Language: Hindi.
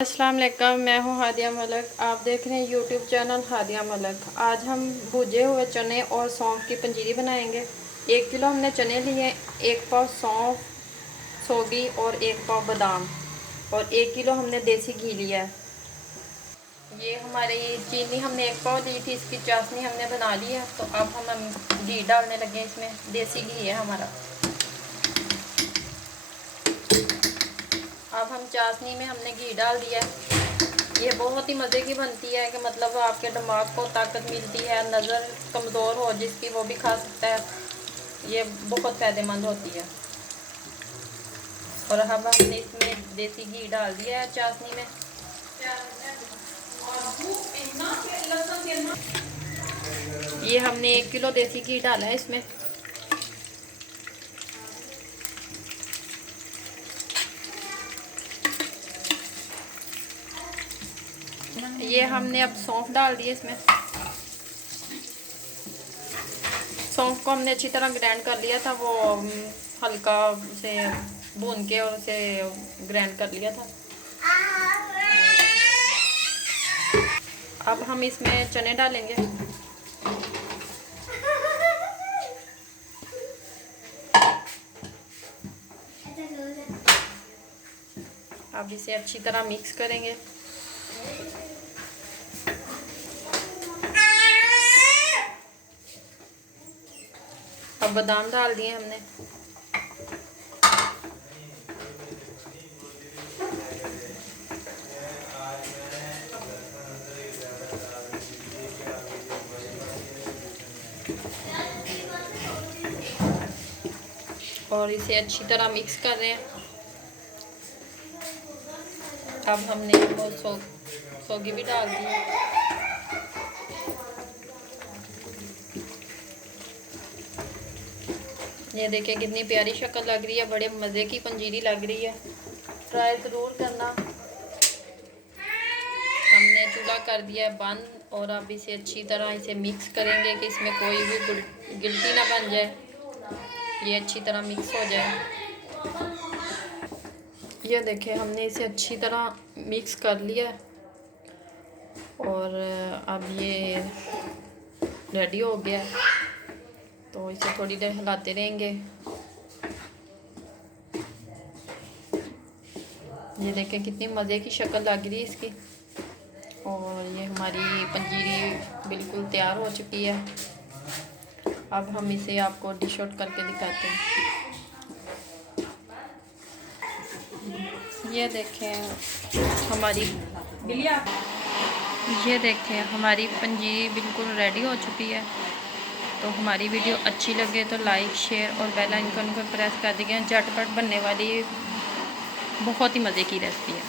अस्सलाम वालेकुम, मैं हूँ हादिया मलक। आप देख रहे हैं यूट्यूब चैनल हादिया मलक। आज हम भुजे हुए चने और सौंफ की पंजीरी बनाएंगे। 1 किलो हमने चने लिए, 1 पाव सौंफ, सौगी और 1 पाव बादाम और 1 किलो हमने देसी घी लिया है। ये हमारी चीनी हमने 1 पाव ली थी, इसकी चाशनी हमने बना ली है। तो अब हम घी डालने लगे, इसमें देसी घी है हमारा। अब हम चाशनी में हमने घी डाल दिया है। ये बहुत ही मज़े की बनती है कि मतलब आपके दिमाग को ताकत मिलती है, नज़र कमज़ोर हो जिसकी वो भी खा सकता है। ये बहुत फ़ायदेमंद होती है। और अब हमने इसमें देसी घी डाल दिया है चाशनी में। ये हमने 1 किलो देसी घी डाला है इसमें। ये हमने अब सौंफ डाल दिए इसमें। सौंफ को हमने अच्छी तरह ग्राइंड कर लिया था, वो हल्का से भून के और उसे ग्राइंड कर लिया था। अब हम इसमें चने डालेंगे। अब इसे अच्छी तरह मिक्स करेंगे। अब बादाम डाल दिए हमने। और इसे अच्छी तरह मिक्स कर रहे हैं। अब हमने वो सौगी भी डाल दी। ये देखिए कितनी प्यारी शक्ल लग रही है, बड़े मज़े की पंजीरी लग रही है। ट्राई ज़रूर करना। हमने चूल्हा कर दिया है बंद और अब इसे अच्छी तरह इसे मिक्स करेंगे कि इसमें कोई भी गिल्टी ना बन जाए। ये अच्छी तरह मिक्स हो जाए। ये देखिए हमने इसे अच्छी तरह मिक्स कर लिया है और अब ये रेडी हो गया है। तो इसे थोड़ी देर हिलाते रहेंगे। ये देखें कितनी मज़े की शक्ल लग रही है इसकी। और ये हमारी पंजीरी बिल्कुल तैयार हो चुकी है। अब हम इसे आपको डिश आउट करके दिखाते हैं। ये देखें हमारी पंजीरी बिल्कुल रेडी हो चुकी है। तो हमारी वीडियो अच्छी लगे तो लाइक, शेयर और बेल आइकन को प्रेस कर दीजिए। झटपट बनने वाली बहुत ही मज़े की रेसिपी है।